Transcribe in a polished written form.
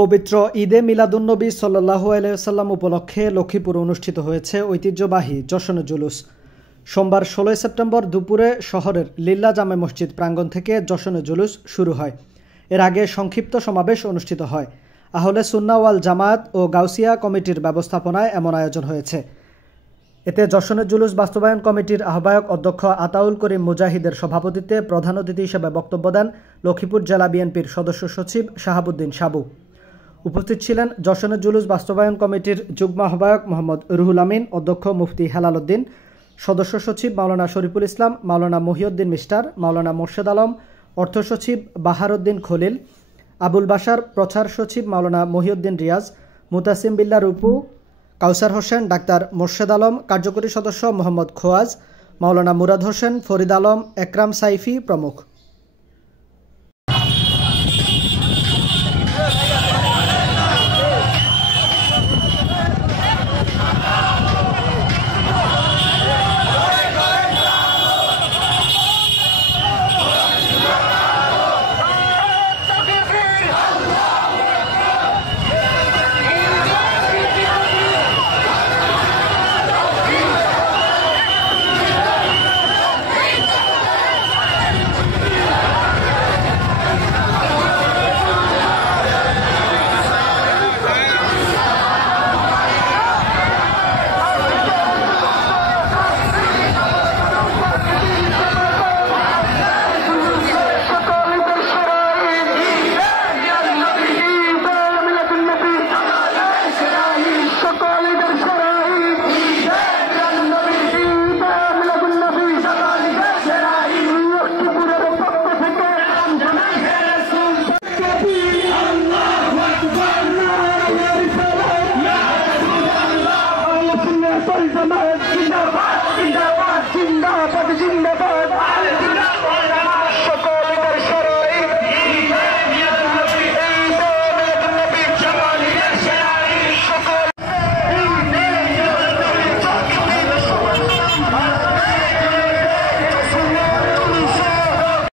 পবিত্র ঈদে মিলাদুন্নবী সাল্লাল্লাহু আলাইহি ওয়াসাল্লাম উপলক্ষে লক্ষ্মীপুরে অনুষ্ঠিত হয়েছে ঐতিহ্যবাহী জশনে জুলুস। সোমবার 16 সেপ্টেম্বর দুপুরে শহরের লিল্লা জামে মসজিদ প্রাঙ্গণ থেকে জশনে জুলুস শুরু হয়। এর আগে সংক্ষিপ্ত সমাবেশ অনুষ্ঠিত হয়। আহলে সুন্নাহ ওয়াল জামায়াত ও গাউসিয়া কমিটির ব্যবস্থাপনায় এমন আয়োজন হয়েছে। এতে জশনে জুলুস বাস্তবায়ন কমিটির আহ্বায়ক অধ্যক্ষ আতাউল করিম মুজাহিদের সভাপতিত্বে প্রধান অতিথি হিসেবে বক্তব্য দেন লক্ষ্মীপুর জেলা বিএনপির সদস্য সচিব শাহাবুদ্দিন সাবু। উপস্থিত ছিলেন জশনে জুলুস বাস্তবায়ন কমিটির যুগ্ম আহ্বায়ক মোহাম্মদ রুহুল আমিন, অধ্যক্ষ মুফতি হেলাল উদ্দিন, সদস্য সচিব মাওলানা শরীফুল ইসলাম, মাওলানা মহিউদ্দিন মিস্টার, মাওলানা মোর্শেদ আলম, অর্থ সচিব বাহারউদ্দিন খলিল, আবুল বাশার, প্রচার সচিব মাওলানা মহিউদ্দিন রিয়াজ, মুতাসিম বিল্লাহ রূপু, কাউসার হোসেন, ডাক্তার মোর্শেদ আলম, কার্যকরী সদস্য মোহাম্মদ খোয়াজ, মাওলানা মুরাদ হোসেন, ফরিদ আলম, একরাম সাইফি প্রমুখ।